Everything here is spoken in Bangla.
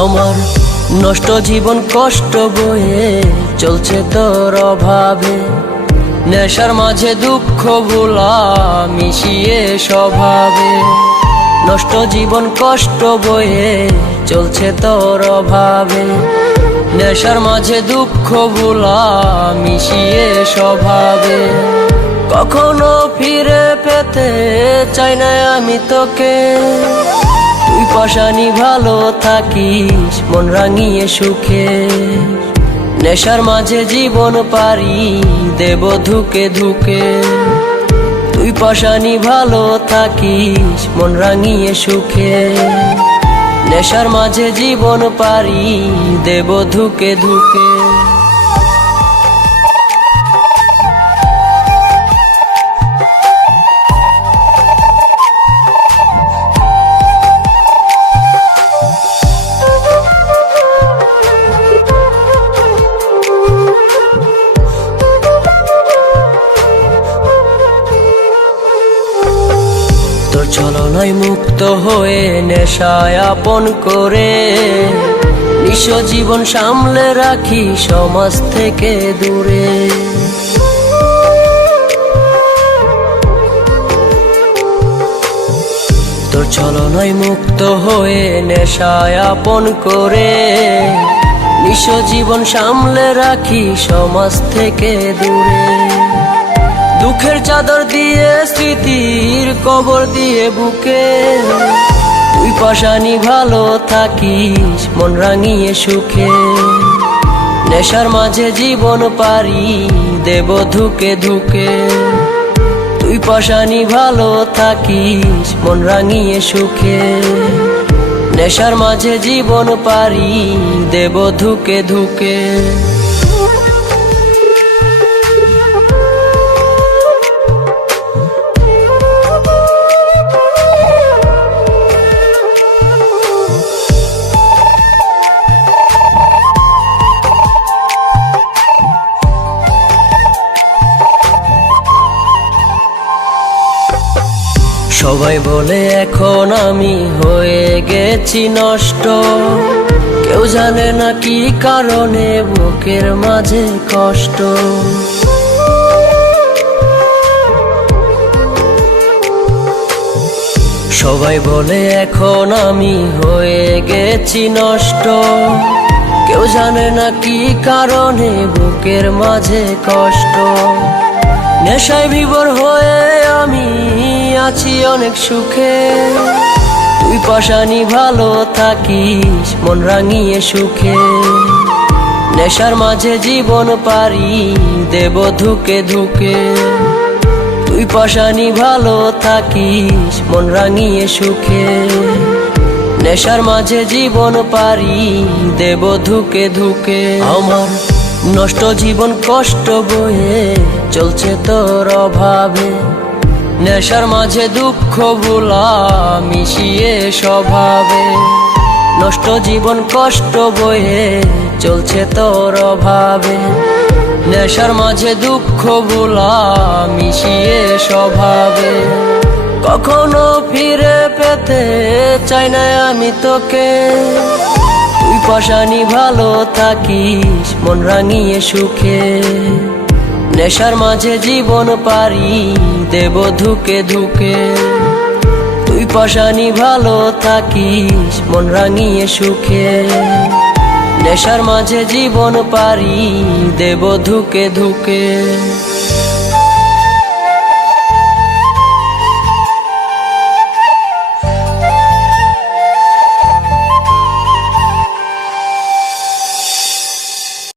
আমার নষ্ট জীবন কষ্ট বয়ে চলছে তোর অভাবে, নেশার মাঝে দুঃখ ভোলা মিশিয়ে স্বভাবে। নষ্ট জীবন কষ্ট বয়ে চলছে তোর অভাবে, নেশার মাঝে দুঃখ ভোলা মিশিয়ে স্বভাবে। কখনো ফিরে পেতে চাই না আমি তোকে, তুই পাশানি ভালো থাকিস মন রাঙিয়ে সুখে। নেশার মাঝে জীবন পারি দেব ধুকে ধুকে, তুই পাশানি ভালো থাকিস মন রাঙিয়ে সুখে। নেশার মাঝে জীবন পারি দেব ধুকে ধুকে। তোর ছলনায় মুক্ত হয়ে নেশায় আপন করে, নিঃস্ব জীবন সামলে রাখি সমাজ থেকে দূরে। তোর ছলনায় মুক্ত হয়ে নেশায় আপন করে, নিঃস্ব জীবন সামলে রাখি সমাজ থেকে দূরে। দুঃখের চাদর দিয়ে স্মৃতির কবর দিয়ে বুকে, তুই পাশানি ভালো থাকিস মন রাঙিয়ে সুখে। নেশার মাঝে জীবন পারি দেব ধুকে ধুকে, তুই পাশানি ভালো থাকিস মন রাঙিয়ে সুখে। নেশার মাঝে জীবন পারি দেব ধুকে ধুকে। সবাই বলে এখন আমি হয়ে গেছি নষ্ট, কেউ জানে না কি কারণে বুকের মাঝে কষ্ট। সবাই বলে এখন আমি হয়ে গেছি নষ্ট, কেউ জানে না কি কারণে বুকের মাঝে কষ্ট। নেশায় বিভোর হয়ে আমি আছি অনেক সুখে, তুই পাশানি ভালো থাকিস মন রাঙিয়ে সুখে। নেশার মাঝে জীবন পারি দেব ধুকে ধুকে, তুই পাশানি ভালো থাকিস মন রাঙিয়ে সুখে। নেশার মাঝে জীবন পারি দেব ধুকে ধুকে। আমার নষ্ট জীবন কষ্ট বয়ে চলছে তোর অভাবে, নেশার মাঝে দুঃখ ভোলা মিশিয়ে স্বভাবে। নষ্ট জীবন কষ্ট বয়ে চলছে তোর অভাবে, নেশার মাঝে দুঃখ ভোলা মিশিয়ে স্বভাবে। কখনো ফিরে পেতে চাই না আমি তোকে, তুই পাশানি ভালো থাকিস মন রাঙিয়ে সুখে। নেশার মাঝে জীবন পারি দেব ধুকে ধুকে, তুই পাশানি ভালো থাকিস মন রাঙিয়ে সুখে। নেশার মাঝে জীবন পারি দেব ধুকে ধুকে।